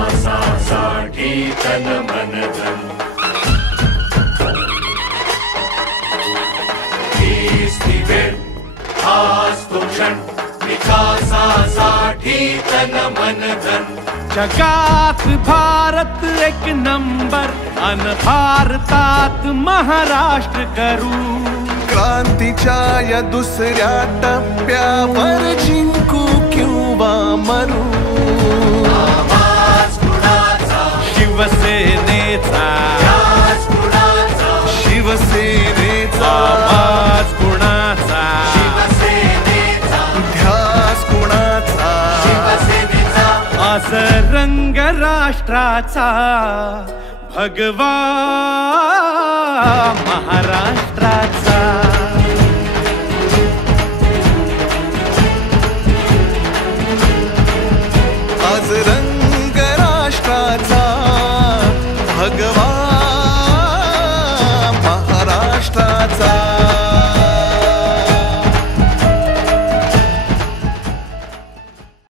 विकासासाठी तन मन धन विकासासाठी तन मन धन जगात भारत एक नंबर अन भारतात महाराष्ट्र करू क्रांतीच्या या दुसऱ्या टप्प्यावर जिंकू किंवा मरू आवाज कुणाचा शिवसेनेचा शिवसेनेचा आवाज कुणाचा शिवसेनेचा ध्यास कुणाचा शिवसेनेचा आज रंग राष्ट्राचा भगवा महाराष्ट्राचा आज रंग राष्ट्राचा भगवा महाराष्ट्राचा